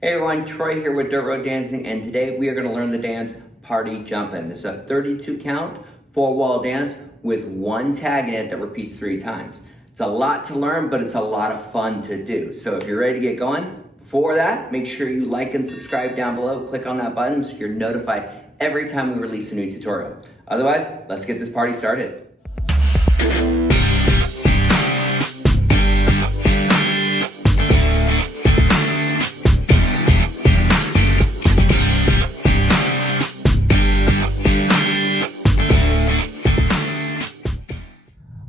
Hey everyone, Troy here with Dirt Road Dancing, and today we are going to learn the dance Party Jumpin'. This is a 32 count, 4-wall dance with one tag in it that repeats 3 times. It's a lot to learn, but it's a lot of fun to do. So if you're ready to get going, before that, make sure you like and subscribe down below. Click on that button so you're notified every time we release a new tutorial. Otherwise, let's get this party started.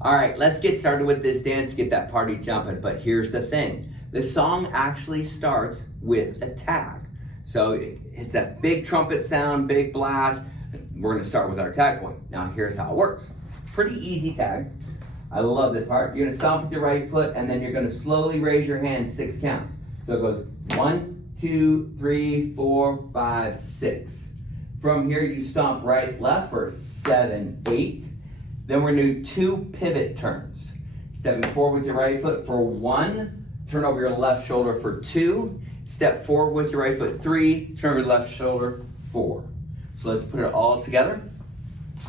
All right, let's get started with this dance, get that party jumping. But here's the thing. The song actually starts with a tag. So it's that big trumpet sound, big blast. We're gonna start with our tag point. Now here's how it works. Pretty easy tag. I love this part. You're gonna stomp with your right foot and then you're gonna slowly raise your hand 6 counts. So it goes 1, 2, 3, 4, 5, 6. From here you stomp right, left for 7, 8. Then we're gonna do 2 pivot turns. Stepping forward with your right foot for 1, turn over your left shoulder for 2, step forward with your right foot 3, turn over your left shoulder 4. So let's put it all together.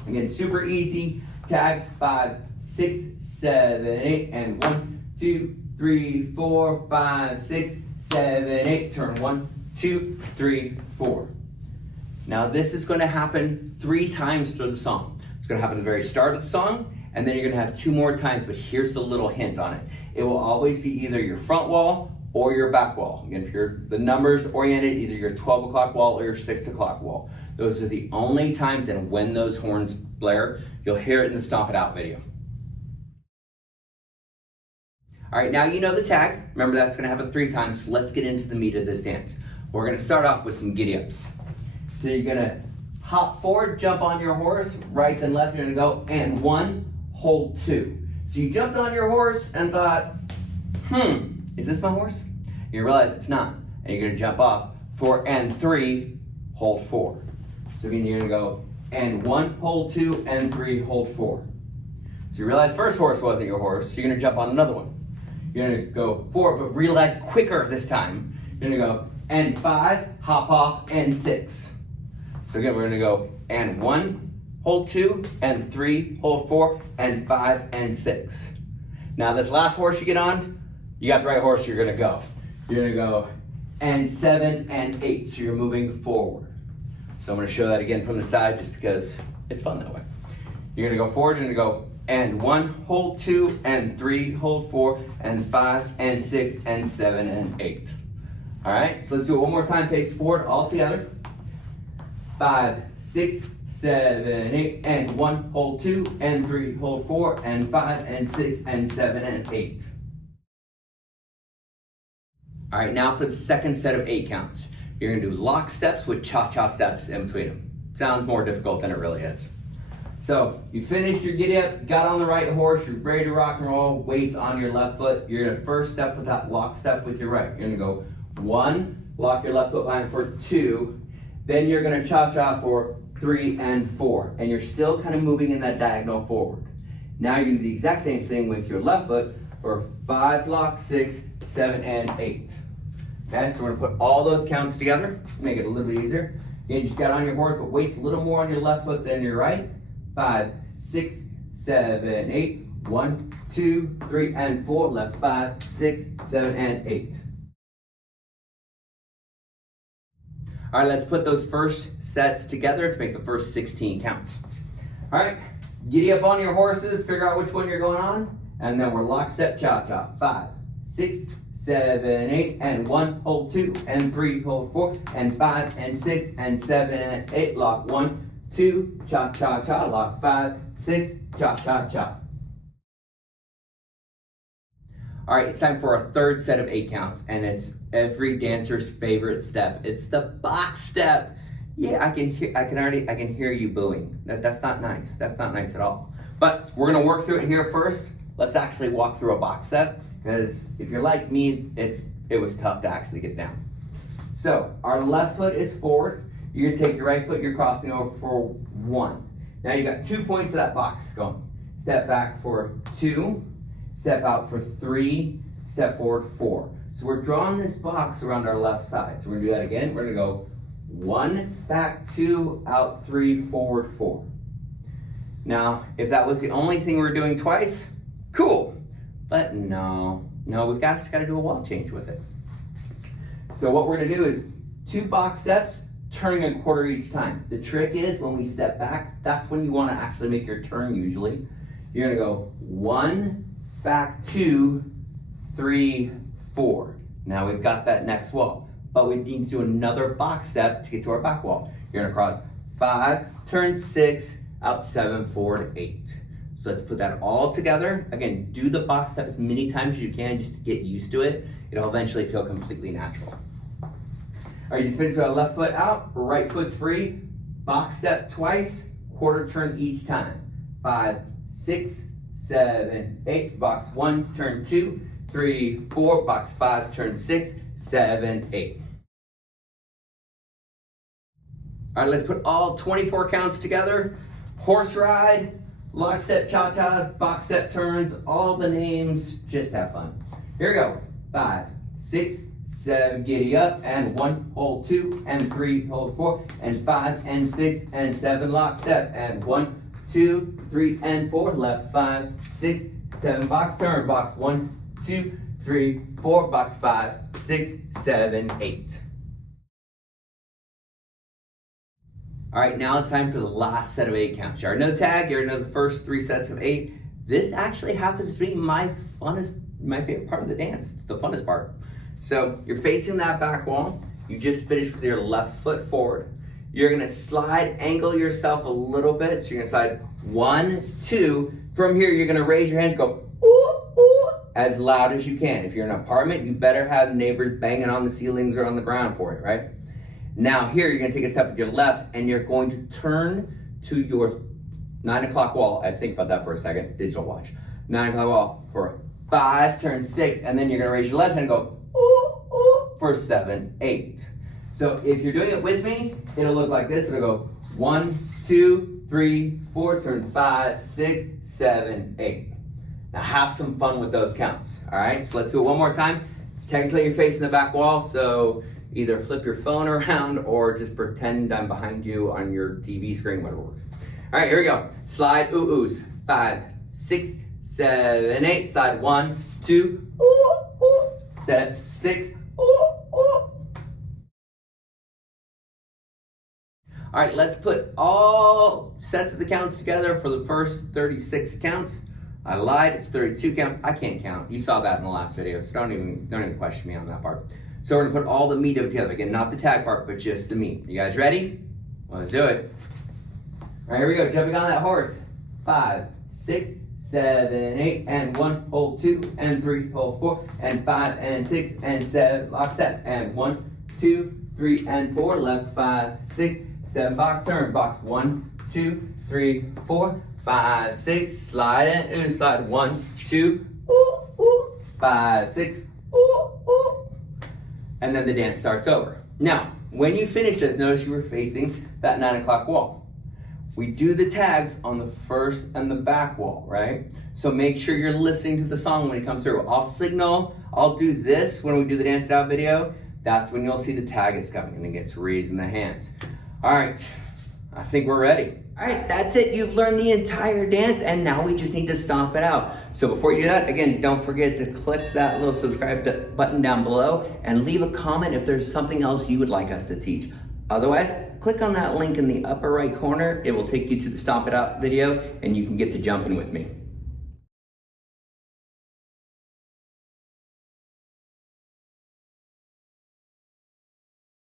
Again, super easy. Tag 5, 6, 7, 8, and 1, 2, 3, 4, 5, 6, 7, 8. Turn 1, 2, 3, 4. Now this is gonna happen 3 times through the song. It's gonna happen at the very start of the song, and then you're gonna have 2 more times, but here's the little hint on it. It will always be either your front wall or your back wall. Again, if you're the numbers oriented, either your 12 o'clock wall or your 6 o'clock wall. Those are the only times, and when those horns blare, you'll hear it in the Stomp It Out video. All right, now you know the tag. Remember that's gonna happen 3 times. So let's get into the meat of this dance. We're gonna start off with some giddy ups. So you're gonna hop forward, jump on your horse, right then left, you're gonna go, and 1, hold 2. So you jumped on your horse and thought, is this my horse? You realize it's not, and you're gonna jump off, 4 and 3, hold 4. So again, you're gonna go, and 1, hold 2, and 3, hold 4. So you realize first horse wasn't your horse, so you're gonna jump on another one. You're gonna go 4, but realize quicker this time. You're gonna go, and 5, hop off, and 6. So again, we're gonna go, and 1, hold 2, and 3, hold 4, and 5, and 6. Now this last horse you get on, you got the right horse, you're gonna go. You're gonna go, and 7, and 8, so you're moving forward. So I'm gonna show that again from the side just because it's fun that way. You're gonna go forward, you're gonna go, and 1, hold 2, and 3, hold 4, and 5, and 6, and 7, and 8. All right, so let's do it one more time, face forward all together. 5, 6, 7, 8, and 1, hold 2, and 3, hold 4, and 5, and 6, and 7, and 8. All right, now for the second set of 8 counts. You're gonna do lock steps with cha-cha steps in between them. Sounds more difficult than it really is. So you finished your giddy up, got on the right horse, you're ready to rock and roll, weights on your left foot. You're gonna first step with that lock step with your right. You're gonna go 1, lock your left foot behind for 2, then you're gonna cha-cha for 3 and 4, and you're still kind of moving in that diagonal forward. Now you're gonna do the exact same thing with your left foot for 5, lock, 6, 7, and 8. Okay, so we're gonna put all those counts together to make it a little bit easier. Again, you just got on your horse, but weight's a little more on your left foot than your right. 5, 6, 7, 8, 1, 2, 3, and 4, left 5, 6, 7, and 8. All right, let's put those first sets together to make the first 16 counts. All right, giddy up on your horses, figure out which one you're going on, and then we're lockstep cha-cha. 5, 6, 7, 8, and 1, hold 2, and 3, hold 4, and 5, and 6, and 7, and 8, lock 1, 2, cha-cha-cha, lock 5, 6, cha-cha-cha. All right, it's time for our third set of 8 counts, and it's every dancer's favorite step. It's the box step. Yeah, I can hear you booing. That's not nice. That's not nice at all. But we're gonna work through it here first. Let's actually walk through a box step, because if you're like me, it was tough to actually get down. So our left foot is forward. You're gonna take your right foot, you're crossing over for 1. Now you got 2 points of that box going. Step back for 2, step out for 3, step forward 4. So we're drawing this box around our left side. So we're gonna do that again. We're gonna go 1, back 2, out 3, forward 4. Now, if that was the only thing we're doing twice, cool. But no, we've just gotta do a wall change with it. So what we're gonna do is 2 box steps, turning a quarter each time. The trick is when we step back, that's when you wanna actually make your turn usually. You're gonna go 1, back 2, 3, 4. Now we've got that next wall, but we need to do another box step to get to our back wall. You're gonna cross 5, turn 6, out 7, forward 8. So let's put that all together. Again, do the box step as many times as you can just to get used to it. It'll eventually feel completely natural. All right, just finish with our left foot out, right foot's free. Box step twice, quarter turn each time. 5, 6, 7, 8. Box 1, turn 2, 3, 4. Box 5, turn 6, 7, 8. All right, let's put all 24 counts together. Horse ride, lock step cha-chas, box step turns, all the names, just have fun. Here we go. 5, 6, 7, giddy up, and 1, hold 2, and 3, hold 4, and 5, and 6, and 7, lock step, and 1, 2, 3, and 4, left 5, 6, 7, box turn, box 1, 2, 3, 4, box 5, 6, 7, 8. All right, now it's time for the last set of 8 counts. You already know tag, you already know the first 3 sets of 8. This actually happens to be my favorite part of the dance, the funnest part. So you're facing that back wall. You just finished with your left foot forward. You're gonna slide, angle yourself a little bit. So you're gonna slide 1, 2. From here, you're gonna raise your hands, go ooh, ooh, as loud as you can. If you're in an apartment, you better have neighbors banging on the ceilings or on the ground for it, right? Now here, you're gonna take a step with your left and you're going to turn to your 9 o'clock wall. I think about that for a second, digital watch. 9 o'clock wall for 5, turn 6, and then you're gonna raise your left hand and go ooh, ooh, for 7, 8. So if you're doing it with me, it'll look like this. It'll go 1, 2, 3, 4, turn 5, 6, 7, 8. Now have some fun with those counts, all right? So let's do it one more time. Technically you're facing the back wall, so either flip your phone around or just pretend I'm behind you on your TV screen, whatever works. All right, here we go. Slide ooh-oohs. 5, 6, 7, 8. Slide 1, 2, ooh, ooh. Step 6, ooh, ooh. All right, let's put all sets of the counts together for the first 36 counts. I lied, it's 32 counts. I can't count. You saw that in the last video, so don't even question me on that part. So we're gonna put all the meat of it together. Again, not the tag part, but just the meat. You guys ready? Let's do it. All right, here we go. Jumping on that horse. 5, 6, 7, 8, and 1, hold 2, and 3, hold 4, and 5, and 6, and 7, lock step, and 1, 2, 3, and 4, left 5, 6, 7, box turn, box 1, 2, 3, 4, 5, 6, slide in, ooh, slide 1, 2, ooh, ooh, 5, 6, ooh, ooh. And then the dance starts over. Now, when you finish this, notice you were facing that 9 o'clock wall. We do the tags on the first and the back wall, right? So make sure you're listening to the song when it comes through. I'll signal, I'll do this when we do the Dance It Out video. That's when you'll see the tag is coming and it gets raised in the hands. All right, I think we're ready. All right, that's it. You've learned the entire dance and now we just need to stomp it out. So before you do that, again, don't forget to click that little subscribe button down below and leave a comment if there's something else you would like us to teach. Otherwise, click on that link in the upper right corner. It will take you to the Stomp It Out video and you can get to jumping with me.